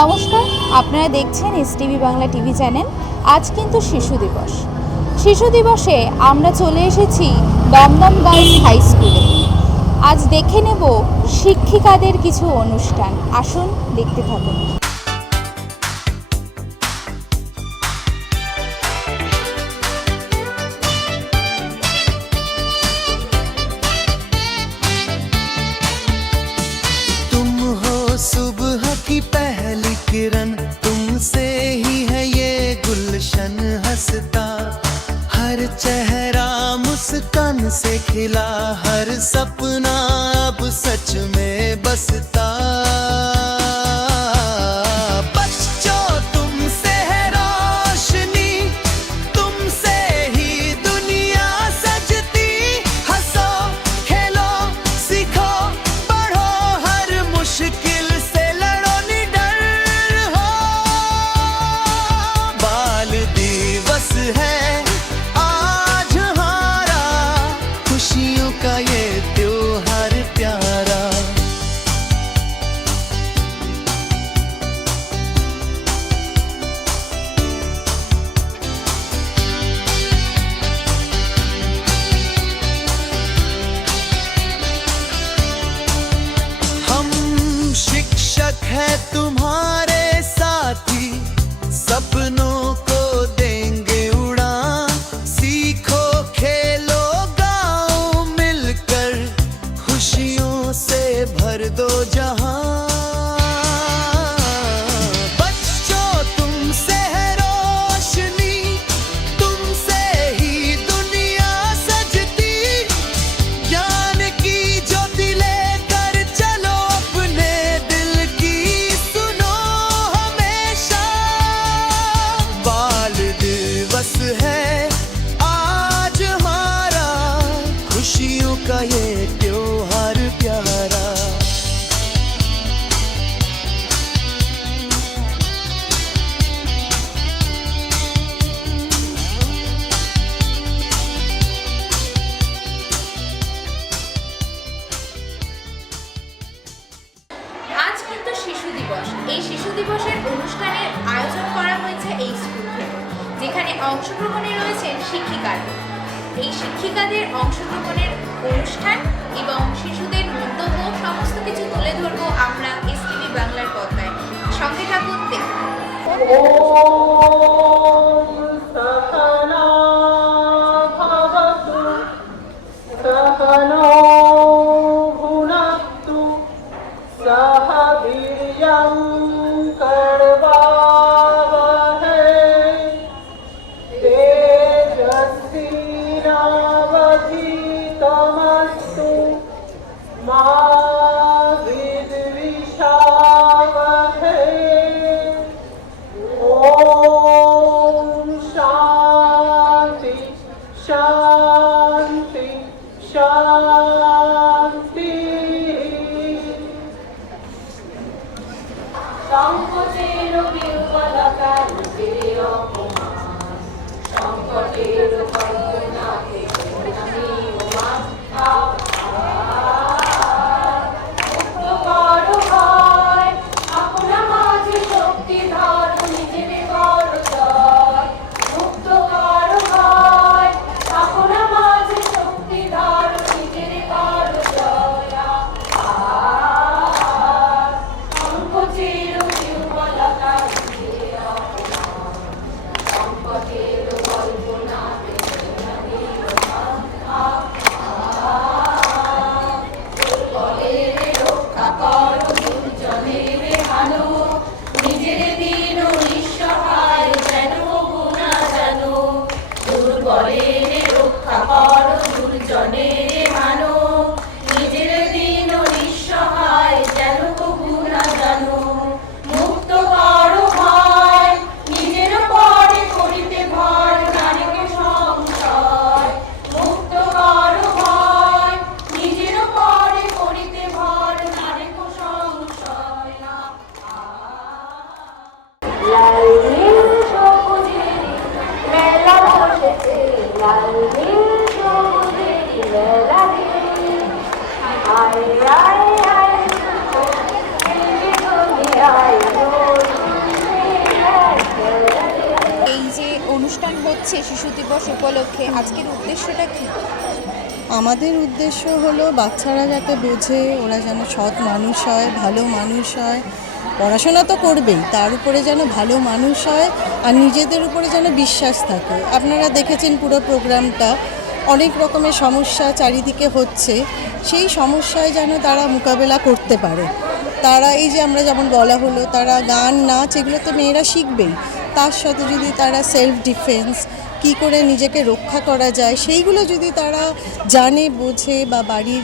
নমস্কার, আপনারা দেখছেন S TV Bangla TV channel আজ কিন্তু শিশু দিবস। শিশু দিবসে আমরা চলে এসেছি দমদম গার্লস হাই স্কুলে। আজ দেখে নেব শিক্ষিকাদের কিছু অনুষ্ঠান। আসুন দেখতে থাকুন। हर चेहरा मुस्कान से खिला हर सपना अब सच में बसता। ও সংকটের বেশ এই যে অনুষ্ঠান হচ্ছে শিশু দিবস উপলক্ষে, আজকের উদ্দেশ্যটা আমাদের উদ্দেশ্য হলো বাচ্চারা যাতে বোঝে, ওরা যেন সৎ মানুষ হয়, ভালো মানুষ হয়। পড়াশোনা তো করবেই, তার উপরে যেন ভালো মানুষ হয় আর নিজেদের উপরে যেন বিশ্বাস থাকে। আপনারা দেখেছেন পুরো প্রোগ্রামটা। অনেক রকমের সমস্যা চারিদিকে হচ্ছে। সেই সমস্যায় যেন তারা মোকাবেলা করতে পারে। তারা এই যে আমরা যেমন বলা হলো, তারা গান, নাচ এগুলো তো মেয়েরা শিখবেই। তার সাথে যদি তারা সেলফ ডিফেন্স কি করে নিজেকে রক্ষা করা যায়, সেইগুলো যদি তারা জানে, বোঝে বা বাড়ির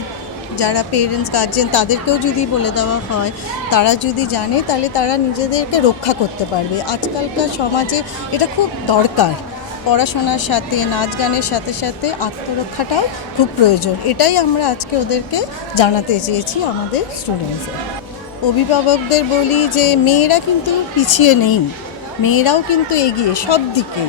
যারা পেরেন্টস গার্জেন তাদেরকেও যদি বলে দেওয়া হয়, তারা যদি জানে, তাহলে তারা নিজেদেরকে রক্ষা করতে পারবে। আজকালকার সমাজে এটা খুব দরকার। পড়াশোনার সাথে, নাচ গানের সাথে সাথে আত্মরক্ষাটাও খুব প্রয়োজন। এটাই আমরা আজকে ওদেরকে জানাতে চেয়েছি আমাদের স্টুডেন্টসের অভিভাবকদের বলি যে, মেয়েরা কিন্তু পিছিয়ে নেই। মেয়েরাও কিন্তু এগিয়ে সব দিকে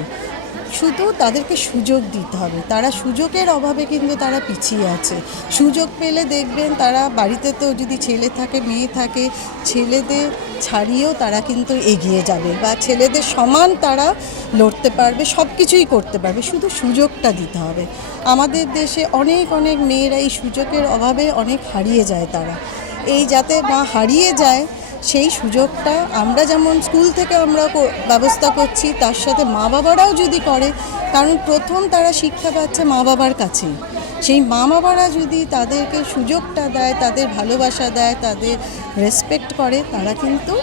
শুধু তাদেরকে সুযোগ দিতে হবে। তারা সুযোগের অভাবে কিন্তু তারা পিছিয়ে আছে। সুযোগ পেলে দেখবেন তারা বাড়িতে তো যদি ছেলে থাকে, মেয়ে থাকে, ছেলেদের ছাড়িয়েও তারা কিন্তু এগিয়ে যাবে বা ছেলেদের সমান তারা লড়তে পারবে সব কিছুই করতে পারবে। শুধু সুযোগটা দিতে হবে। আমাদের দেশে অনেক অনেক মেয়েরা এই সুযোগের অভাবে অনেক হারিয়ে যায় তারা। এই যাতে না হারিয়ে যায় সেই সুযোগটা আমরা যেমন স্কুল থেকে আমরা ব্যবস্থা করছি, তার সাথে মা বাবারাও যদি করে, কারণ প্রথম তারা শিক্ষা পাচ্ছে মা বাবার কাছেই সেই মা বাবারা যদি তাদেরকে সুযোগটা দেয়, তাদের ভালোবাসা দেয়, তাদের রেসপেক্ট করে, তারা কিন্তু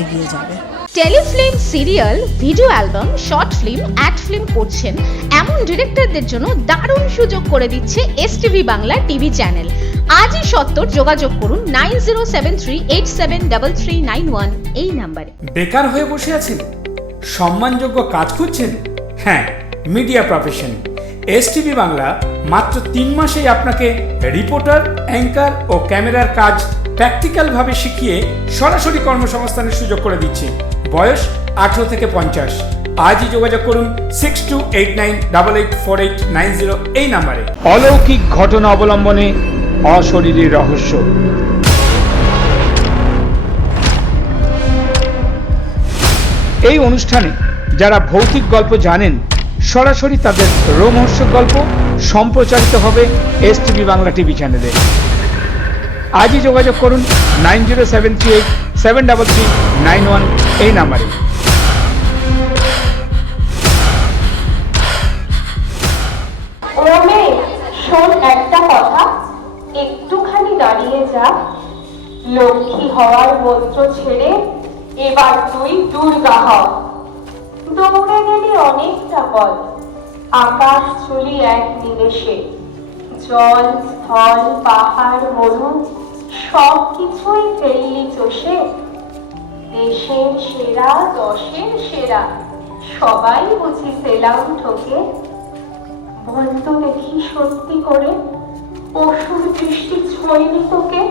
এগিয়ে যাবে। Telefilm, serial, video album, short film, ad film করছেন এমন ডিরেক্টরদের জন্য দারুণ সুযোগ করে দিচ্ছে S TV Bangla TV channel. আজই সত্তর, যোগাযোগ করুন nine zero seven three eight seven double three nine one এই নাম্বারে। বেকার হয়ে বসে আছেন? সম্মানযোগ্য কাজ খুঁজছেন? হ্যাঁ media profession. S TV Bangla মাত্র তিন মাসেই আপনাকে রিপোর্টার, অ্যাঙ্কার ও ক্যামেরার কাজ প্র্যাকটিক্যালভাবে শিখিয়ে সরাসরি কর্মসংস্থানের সুযোগ করে দিচ্ছে। বয়স আঠেরো থেকে পঞ্চাশ। আজই যোগাযোগ করুন six two eight nine double eight four eight nine zero এই নাম্বারে। অলৌকিক ঘটনা অবলম্বনে অশরীরী রহস্য। এই অনুষ্ঠানে যারা ভৌতিক গল্প জানেন, সরাসরি তাদের রোমহর্ষক গল্প সম্প্রচারিত হবে এস টিভি বাংলা টিভি চ্যানেলে আজই যোগাযোগ করুন nine zero seven three eight seven double three nine one এই নাম্বারে। শোন একটা কথা। একটুখানি দাঁড়িয়ে যা। লক্ষ্মী হওয়ার মন্ত্র ছেড়ে এবার তুই দুর্গা হ। দৌড়ে গেলি অনেকটা পথ। আকাশ চুলি এক নিমেষে। জল, স্থল, পাহাড় মরু সব কিছুই ফেললি চষে। দেশের সেরা, দশের সেরা, সবাই বুঝি সেলাম ঠোকে। বন্ধ দেখি সত্যি করে অসুর দৃষ্টি ছোঁয়নি তোকে।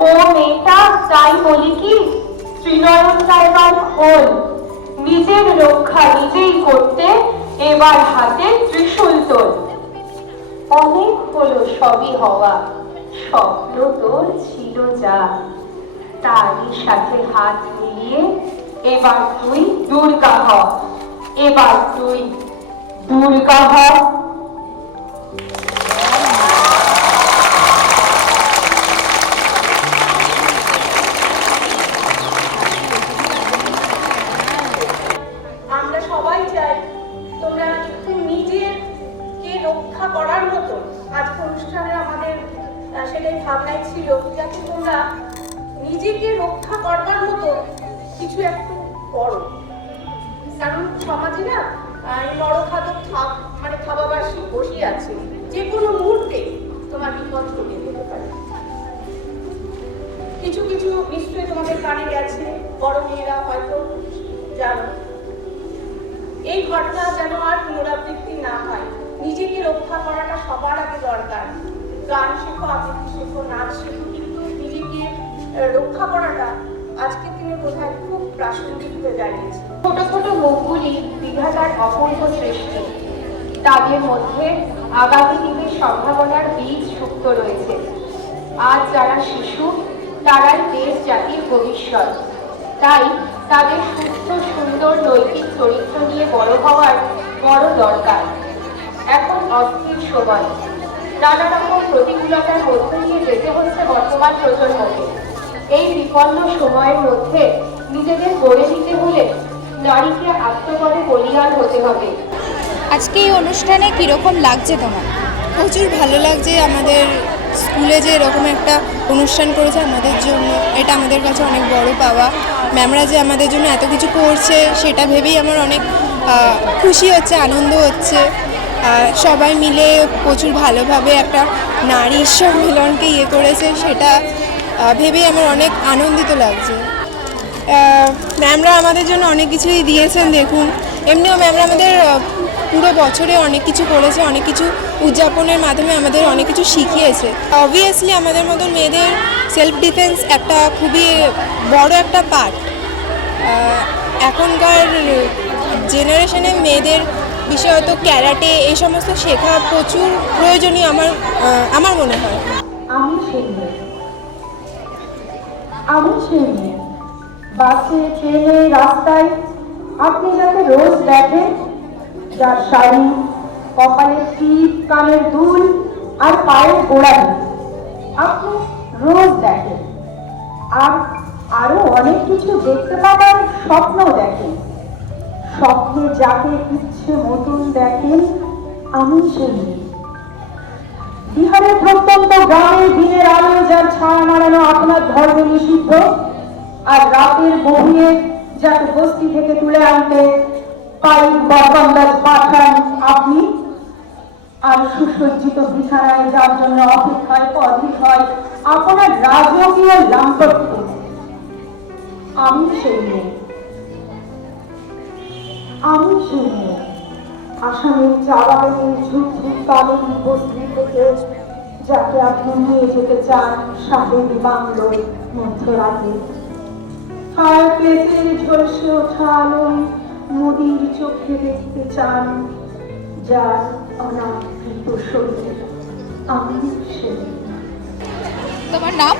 ও মেয়েটা, তাই বলি কি ত্রিনয়নটা এবার খোল, নিজের রক্ষা নিজেই করতে, এবার হাতে ত্রিশূল তোল। অনেক হলো সবই হওয়া। স্বপ্ন তোর ছিল যা। তারই সাথে হাত মিলিয়ে, এবার তুই দুর্গা হ। এবার তুই দুর্গা হ। কিছু একটু করো। কারণ সমাজে না নরখাদক থাক মানে খাবাবাসী বসে আছে, যে কোনো মুহূর্তে তোমার বিপদ ঘটে যেতে পারে। কিছু কিছু নিশ্চয়ই তোমাদের কানে গেছে, বড় মেয়েরা হয়তো, জানো। এই ঘটনা যেন আর পুনরাবৃত্তি না হয়। নিজেকে রক্ষা করাটা সবার আগে দরকার। গান শেখো, আবৃত্তি শেখো, নাচ শেখো, কিন্তু নিজেকে রক্ষা করাটা আজকের দিনে বোধহয় খুব প্রাসঙ্গিক হয়ে দাঁড়িয়েছে ছোট ছোট মুখগুলি বিধাতার অপূর্ব সৃষ্টি। তাদের মধ্যে আগামী দিনের সম্ভাবনার বীজ সুপ্ত রয়েছে। আজ যারা শিশু, তারাই দেশ জাতির ভবিষ্যৎ। তাই তাদের সুস্থ, সুন্দর নৈতিক চরিত্র নিয়ে বড় হওয়ার বড় দরকার। এখন অস্থির সময়। নানা রকম প্রতিকূলতার মধ্যে দিয়ে যেতে হচ্ছে বর্তমান প্রজন্মকে। এই বিপন্ন সময়ের মধ্যে নিজেদের গড়ে নিতে হলে নারীকে আত্মপদে বলিয়ান হতে হবে। আজকে এই অনুষ্ঠানে কীরকম লাগছে তোমার? প্রচুর ভালো লাগছে। আমাদের স্কুলে যে এরকম একটা অনুষ্ঠান করেছে আমাদের জন্য এটা আমাদের কাছে অনেক বড় পাওয়া। ম্যামরা যে আমাদের জন্য এত কিছু করছে সেটা ভেবেই আমার অনেক খুশি হচ্ছে আনন্দ হচ্ছে। সবাই মিলে প্রচুর ভালোভাবে একটা নারী সম্মেলনকে ইয়ে করেছে সেটা ভেবেই আমার অনেক আনন্দিত লাগছে। ম্যামরা আমাদের জন্য অনেক কিছুই দিয়েছেন, দেখুন। এমনিও ম্যামরা আমাদের পুরো বছরে অনেক কিছু করেছে, অনেক কিছু উদযাপনের মাধ্যমে আমাদের অনেক কিছু শিখিয়েছে। অবভিয়াসলি আমাদের মতন মেয়েদের সেলফ ডিফেন্স একটা খুবই বড় একটা পার্ট এখনকার জেনারেশনে মেয়েদের বিশেষত ক্যারাটে এই সমস্ত শেখা প্রচুর প্রয়োজনীয় আমার আমার মনে হয়। আমি আমি সেই মেয়ে। বাসে, ট্রেনে, রাস্তায় আপনি যাকে রোজ দেখেন, যার শাড়ি কপালের টিপ কানের দুল আর পায়ের গোড়ালি, আপনি রোজ দেখেন। আর আরও অনেক কিছু দেখতে পাবার স্বপ্নও দেখেন। স্বপ্নে যাকে ইচ্ছে মতন দেখেন, আমি সেই বিহারের প্রত্যন্ত গ্রামে দিনের আলো যার ছায়া মারানো আপনার ধর্ম নিষিদ্ধ, আর রাতের গভীরে যাকে বস্তি থেকে তুলে আনতে গন্দাজ পাঠান আপনি। আর সুসজ্জিত বিছানায় যার জন্য অপেক্ষায় অধিক হয় আপনার রাজকীয় লাম্পট্য আমি সেই মেয়ে। আমি সেই আসামের চা বাগানের ঝুপ ঝুপ কালো বস্তি থেকে যাকে আপনি নিয়ে যেতে চান শাহের বাংলোর মধ্যরাতে। ফায়ার প্লেসের ঝলসে ওঠা আলোয় মোদির চোখে দেখতে চান যার অনাবৃত শরীর আমি সেই তোমার নাম?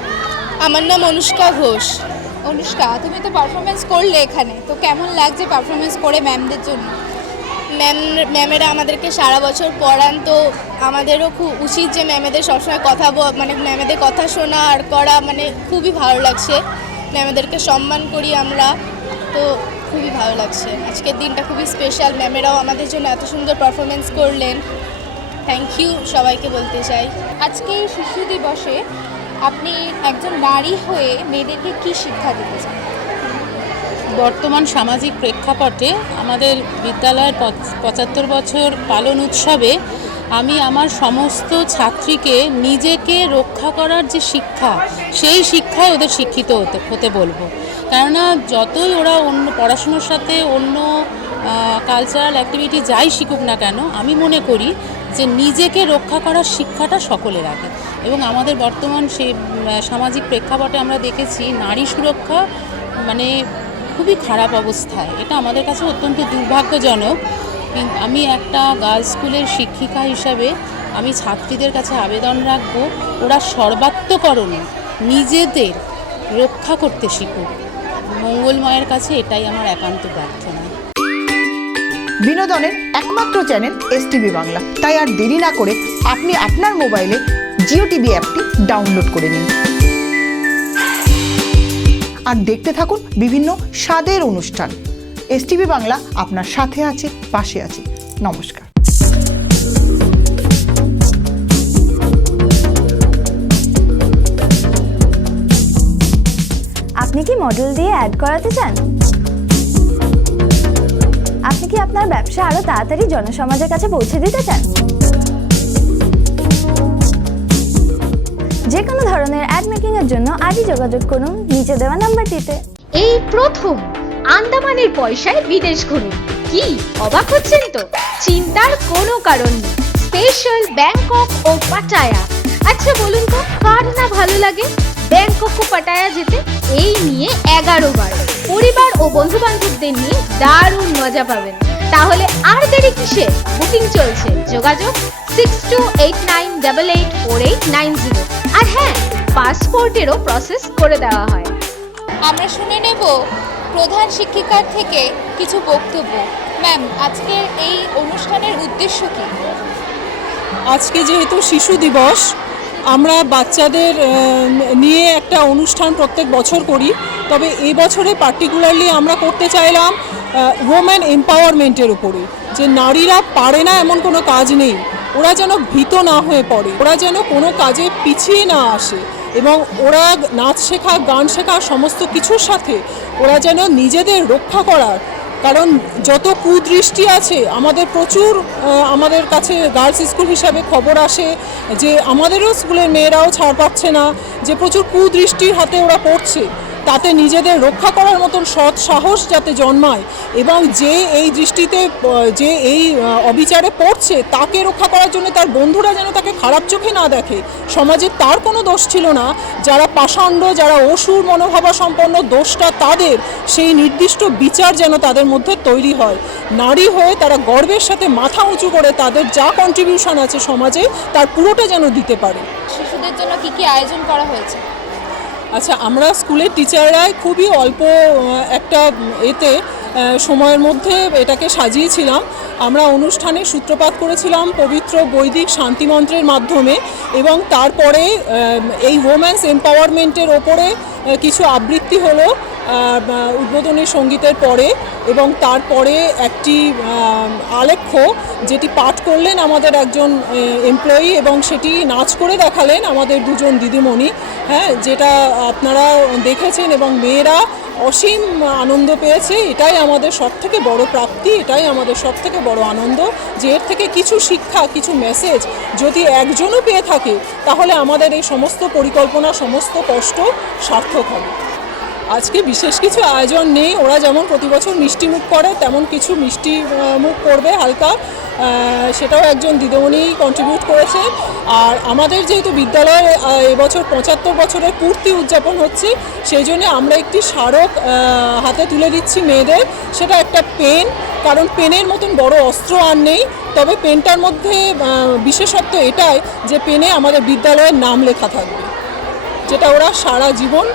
আমার নাম অনুষ্কা ঘোষ। অনুষ্কা, তুমি তো পারফরমেন্স করলে এখানে, তো কেমন লাগছে পারফরমেন্স করে ম্যামদের জন্য? ম্যাম, ম্যামেরা আমাদেরকে সারা বছর পড়ান, তো আমাদেরও খুব উচিত যে ম্যামেদের সবসময় কথা মানে ম্যামেদের কথা শোনা আর করা মানে খুবই ভালো লাগছে। ম্যামেদেরকে সম্মান করি আমরা, তো খুবই ভালো লাগছে। আজকের দিনটা খুবই স্পেশাল ম্যামেরাও আমাদের জন্য এত সুন্দর পারফরমেন্স করলেন। থ্যাংক ইউ সবাইকে বলতে চাই। আজকে শিশু দিবসে আপনি একজন নারী হয়ে মেয়েদেরকে কি শিক্ষা দিতে চান? বর্তমান সামাজিক প্রেক্ষাপটে আমাদের বিদ্যালয়ের পঁচ- পঁচাত্তর বছর পালন উৎসবে আমি আমার সমস্ত ছাত্রীকে নিজেকে রক্ষা করার যে শিক্ষা সেই শিক্ষায় ওদের শিক্ষিত হতে হতে বলব। কেননা যতই ওরা অন্য পড়াশুনোর সাথে অন্য কালচারাল অ্যাক্টিভিটি যাই শিখুক না কেন আমি মনে করি যে নিজেকে রক্ষা করার শিক্ষাটা সকলের আগে। এবং আমাদের বর্তমান উম, সামাজিক প্রেক্ষাপটে আমরা দেখেছি নারী সুরক্ষা মানে খুবই খারাপ অবস্থায় এটা আমাদের কাছে অত্যন্ত দুর্ভাগ্যজনক। আমি একটা গার্লস স্কুলের শিক্ষিকা হিসাবে আমি ছাত্রীদের কাছে আবেদন রাখব। ওরা সর্বাত্মকরণে নিজেদের রক্ষা করতে শিখুক। মঙ্গলময়ের কাছে এটাই আমার একান্ত প্রার্থনা। বিনোদনের একমাত্র চ্যানেল এস টিভি বাংলা। তাই আর দেরি না করে আপনি আপনার মোবাইলে জিও টিভি অ্যাপটি ডাউনলোড করে নিন। আর দেখতে থাকুন বিভিন্ন স্বাদের অনুষ্ঠান। এস বাংলা আপনার সাথে আছে, পাশে আছে। নমস্কার। আপনি কি মডেল দিয়ে অ্যাড করাতে চান? আপনি কি আপনার ব্যবসা আরও তাড়াতাড়ি জনসমাজের কাছে পৌঁছে দিতে চান? যে কোনো ধরনের অ্যাড মেকিং এর জন্য আজই যোগাযোগ করুন নিচে দেওয়া নাম্বারটিতে। এই প্রথম আন্দামানের পয়সায় বিদেশ ঘুরুন। কি অবাক হচ্ছেন তো? চিন্তার কোনো কারণ নেই। স্পেশাল ব্যাংকক ও পাটায়া আচ্ছা বলুন তো, কার না ভালো লাগে? ব্যাংকক ও পাটায়া যেতে? এই নিয়ে এগারো বার। পরিবার ও বন্ধু বান্ধবদের নিয়ে দারুণ মজা পাবেন। তাহলে আর দেরি কিসে? বুকিং চলছে। যোগাযোগ six two eight nine double eight four eight nine zero আর হ্যাঁ পাসপোর্টেরও প্রসেস করে দেওয়া হয়। আমরা শুনে নেব প্রধান শিক্ষিকার থেকে কিছু বক্তব্য। ম্যাম আজকের এই অনুষ্ঠানের উদ্দেশ্য কি? আজকে যেহেতু শিশু দিবস আমরা বাচ্চাদের নিয়ে একটা অনুষ্ঠান প্রত্যেক বছর করি। তবে এই বছরে পার্টিকুলারলি আমরা করতে চাইলাম ওমেন এম্পাওয়ারমেন্টের উপরে। যে নারীরা পারে না এমন কোনো কাজ নেই। ওরা যেন ভীত না হয়ে পড়ে, ওরা যেন কোনো কাজে পিছিয়ে না আসে এবং ওরা নাচ শেখা, গান শেখা সমস্ত কিছুর সাথে ওরা যেন নিজেদের রক্ষা করার কারণ যত কুদৃষ্টি আছে, আমাদের প্রচুর আমাদের কাছে গার্লস স্কুল হিসাবে খবর আসে যে আমাদেরও স্কুলের মেয়েরাও ছাড় পাচ্ছে না, যে প্রচুর কুদৃষ্টির হাতে ওরা পড়ছে। তাতে নিজেদের রক্ষা করার মতন সৎ সাহস যাতে জন্মায় এবং যে এই দৃষ্টিতে যে এই অবিচারে পড়ছে, তাকে রক্ষা করার জন্য তার বন্ধুরা যেন তাকে খারাপ চোখে না দেখে। সমাজে তার কোনো দোষ ছিল না। যারা পাষাণ্ড, যারা অসুর মনোভাবা সম্পন্ন দোষটা তাদের, সেই নির্দিষ্ট বিচার যেন তাদের মধ্যে তৈরি হয়। নারী হয়ে তারা গর্বের সাথে মাথা উঁচু করে তাদের যা কন্ট্রিবিউশন আছে সমাজে তার পুরোটা যেন দিতে পারে। শিশুদের জন্য কি কি আয়োজন করা হয়েছে? আচ্ছা আমরা স্কুলের টিচাররাই খুবই অল্প একটা এতে সময়ের মধ্যে এটাকে সাজিয়েছিলাম। আমরা অনুষ্ঠানে সূত্রপাত করেছিলাম পবিত্র বৈদিক শান্তিমন্ত্রের মাধ্যমে এবং তারপরে এই ওম্যান্স এম্পাওয়ারমেন্টের ওপরে কিছু আবৃত্তি হলো। উদ্বোধনী সঙ্গীতের পরে এবং তারপরে একটি আলেখ্য যেটি পাঠ করলেন আমাদের একজন এমপ্লয়ি এবং সেটি নাচ করে দেখালেন আমাদের দুজন দিদিমণি। হ্যাঁ যেটা আপনারা দেখেছেন এবং মেয়েরা অসীম আনন্দ পেয়েছে, এটাই আমাদের সব থেকে বড় প্রাপ্তি, এটাই আমাদের সব থেকে বড় আনন্দ যে এর থেকে কিছু শিক্ষা, কিছু মেসেজ যদি একজনও পেয়ে থাকে, তাহলে আমাদের এই সমস্ত পরিকল্পনা, সমস্ত কষ্ট সার্থক হবে। আজকে বিশেষ কিছু আয়োজন নেই। ওরা যেমন প্রতি বছর মিষ্টি মুখ করে, তেমন কিছু মিষ্টি মুখ করবে হালকা। সেটাও একজন দিদিমণি কন্ট্রিবিউট করেছে। আর আমাদের যেহেতু বিদ্যালয়ে এবছর পঁচাত্তর বছরের পূর্তি উদযাপন হচ্ছে, সেই জন্য আমরা একটি স্মারক হাতে তুলে দিচ্ছি মেয়েদের। সেটা একটা পেন, কারণ পেনের মতন বড় অস্ত্র আর নেই। তবে পেনটার মধ্যে বিশেষত্ব এটাই যে পেনে আমাদের বিদ্যালয়ের নাম লেখা থাকবে, যেটা ওরা সারা জীবন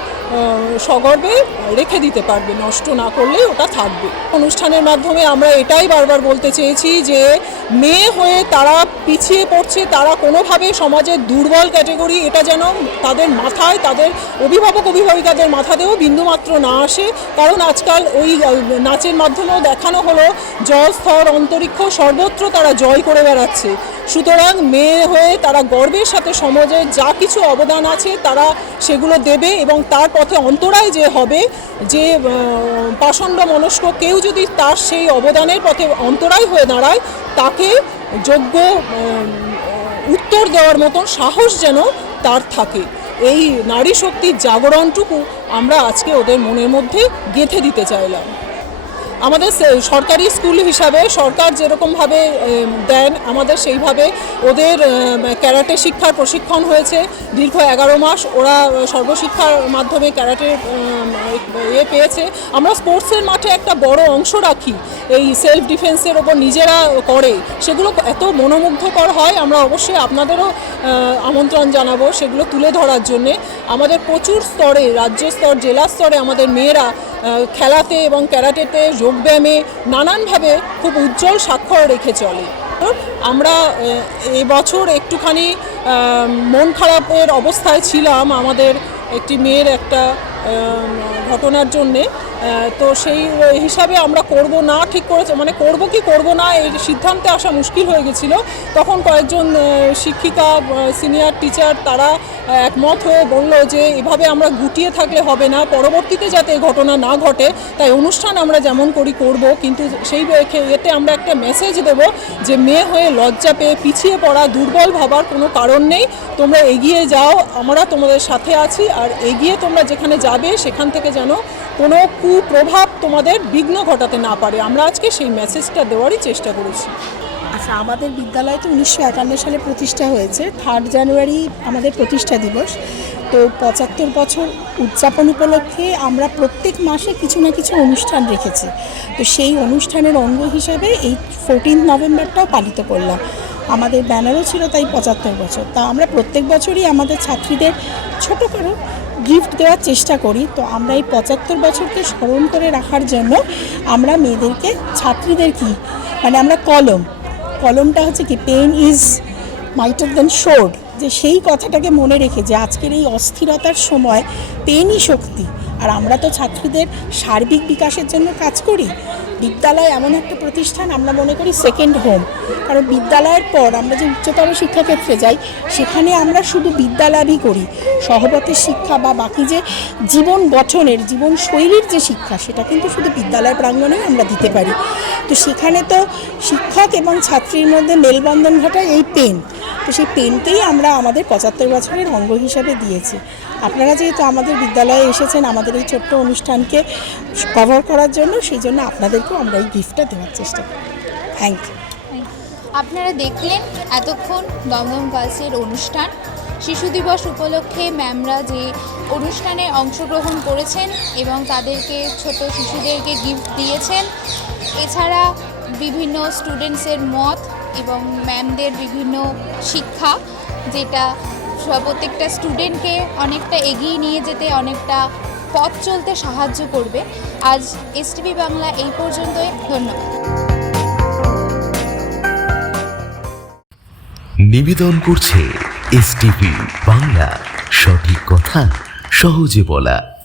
সগর্বে রেখে দিতে পারবে, নষ্ট না করলে ওটা থাকবে। অনুষ্ঠানের মাধ্যমে আমরা এটাই বারবার বলতে চেয়েছি যে, মেয়ে হয়ে তারা পিছিয়ে পড়ছে, তারা কোনোভাবে সমাজের দুর্বল ক্যাটেগরি, এটা যেন তাদের মাথায়, তাদের অভিভাবক অভিভাবিকাদের মাথাতেও বিন্দুমাত্র না আসে। কারণ আজকাল ওই নাচের মাধ্যমেও দেখানো হলো, জল স্থর অন্তরিক্ষ, সর্বত্র তারা জয় করে বেড়াচ্ছে। সুতরাং মেয়ে হয়ে তারা গর্বের সাথে সমাজে যা কিছু অবদান আছে তারা সেগুলো দেবে এবং তার পথে অন্তরায় যে হবে, যে পাষণ্ড মনস্ক কেউ যদি তার সেই অবদানের পথে অন্তরায় হয়ে দাঁড়ায়, তাকে যোগ্য উত্তর দেওয়ার মতন সাহস যেন তার থাকে। এই নারী শক্তির জাগরণটুকু আমরা আজকে ওদের মনের মধ্যে গেঁথে দিতে চাইলাম। আমাদের সরকারি স্কুল হিসাবে সরকার যেরকমভাবে দেন, আমাদের সেইভাবে ওদের ক্যারাটে শিক্ষার প্রশিক্ষণ হয়েছে। দীর্ঘ এগারো মাস ওরা সর্বশিক্ষার মাধ্যমে ক্যারাটে ইয়ে পেয়েছে। আমরা স্পোর্টসের মাঠে একটা বড় অংশ রাখি। এই সেলফ ডিফেন্সের ওপর নিজেরা করে। সেগুলো এত মনোমুগ্ধকর হয়। আমরা অবশ্যই আপনাদেরও আমন্ত্রণ জানাব সেগুলো তুলে ধরার জন্যে। আমাদের প্রচুর স্তরে, রাজ্য স্তর, জেলা স্তরে আমাদের মেয়েরা খেলাতে এবং ক্যারাটেতে যোগব্যায়ামে নানানভাবে খুব উজ্জ্বল স্বাক্ষর রেখে চলে। আমরা এবছর একটুখানি মন খারাপের অবস্থায় ছিলাম আমাদের একটি মেয়ের একটা ঘটনার জন্যে। তো সেই হিসাবে আমরা করব না, ঠিক করেছে মানে করব কি করব না, এই সিদ্ধান্তে আসা মুশকিল হয়ে গেছিল। তখন কয়েকজন শিক্ষিকা সিনিয়র টিচার তারা একমত হয়ে বলল যে এভাবে আমরা গুটিয়ে থাকলে হবে না, পরবর্তীতে যাতে এই ঘটনা না ঘটে, তাই অনুষ্ঠান আমরা যেমন করি করব, কিন্তু সেই এতে আমরা একটা মেসেজ দেব যে মেয়ে হয়ে লজ্জা পেয়ে পিছিয়ে পড়া দুর্বল ভাবার কোনো কারণ নেই, তোমরা এগিয়ে যাও, আমরা তোমাদের সাথে আছি, আর এগিয়ে তোমরা যেখানে যাবে, সেখান থেকে যেন কোনো কুপ্রভাব তোমাদের বিঘ্ন ঘটাতে না পারে। আমরা আজকে সেই মেসেজটা দেওয়ারই চেষ্টা করেছি। আচ্ছা আমাদের বিদ্যালয় তো উনিশশো একান্ন সালে প্রতিষ্ঠা হয়েছে। থার্ড জানুয়ারি আমাদের প্রতিষ্ঠা দিবস। তো পঁচাত্তর বছর উদযাপন উপলক্ষে আমরা প্রত্যেক মাসে কিছু না কিছু অনুষ্ঠান রেখেছি। তো সেই অনুষ্ঠানের অঙ্গ হিসাবে এই ফোরটিন নভেম্বরটাও পালিত করলাম। আমাদের ব্যানারও ছিল তাই পঁচাত্তর বছর। তা আমরা প্রত্যেক বছরই আমাদের ছাত্রীদের ছোটো করে গিফট দেওয়ার চেষ্টা করি। তো আমরা এই পঁচাত্তর বছরকে স্মরণ করে রাখার জন্য আমরা মেয়েদেরকে, ছাত্রীদের কি? মানে আমরা কলম। কলমটা হচ্ছে কি pen is mightier than sword যে সেই কথাটাকে মনে রেখে যে আজকের এই অস্থিরতার সময় পেনই শক্তি। আর আমরা তো ছাত্রীদের সার্বিক বিকাশের জন্য কাজ করি। বিদ্যালয় এমন একটা প্রতিষ্ঠান আমরা মনে করি সেকেন্ড হোম কারণ বিদ্যালয়ের পর আমরা যে উচ্চতর শিক্ষাক্ষেত্রে যাই, সেখানে আমরা শুধু বিদ্যালাভই করি। সহবতের শিক্ষা বা বাকি যে জীবন গঠনের, জীবন শৈলীর যে শিক্ষা, সেটা কিন্তু শুধু বিদ্যালয় প্রাঙ্গণেই আমরা দিতে পারি। তো সেখানে তো শিক্ষক এবং ছাত্রীর মধ্যে মেলবন্ধন ঘটায় এই পেন তো সেই পেনকেই আমরা আমাদের পঁচাত্তর বছরের অঙ্গ হিসাবে দিয়েছি। আপনারা যেহেতু আমাদের বিদ্যালয়ে এসেছেন, আমাদের এই ছোট্ট অনুষ্ঠানকে কভার করার জন্য, সেই জন্য আপনাদেরকেও আমরা এই গিফটটা দেওয়ার চেষ্টা করি। থ্যাংক ইউ আপনারা দেখলেন এতক্ষণ দমদম গার্লসের অনুষ্ঠান। শিশু দিবস উপলক্ষে ম্যামরা যে অনুষ্ঠানে অংশগ্রহণ করেছেন এবং তাদেরকে, ছোট শিশুদেরকে গিফট দিয়েছেন। এছাড়া বিভিন্ন স্টুডেন্টসের মত এবং ম্যামদের বিভিন্ন শিক্ষা, যেটা প্রত্যেকটা স্টুডেন্টকে অনেকটা এগিয়ে নিয়ে যেতে, অনেকটা পথ চলতে সাহায্য করবে। আজ এসটিভি বাংলা এই পর্যন্তই। ধন্যবাদ। নিবেদন করছে এস বাংলা। সঠিক কথা, সহজে বলা।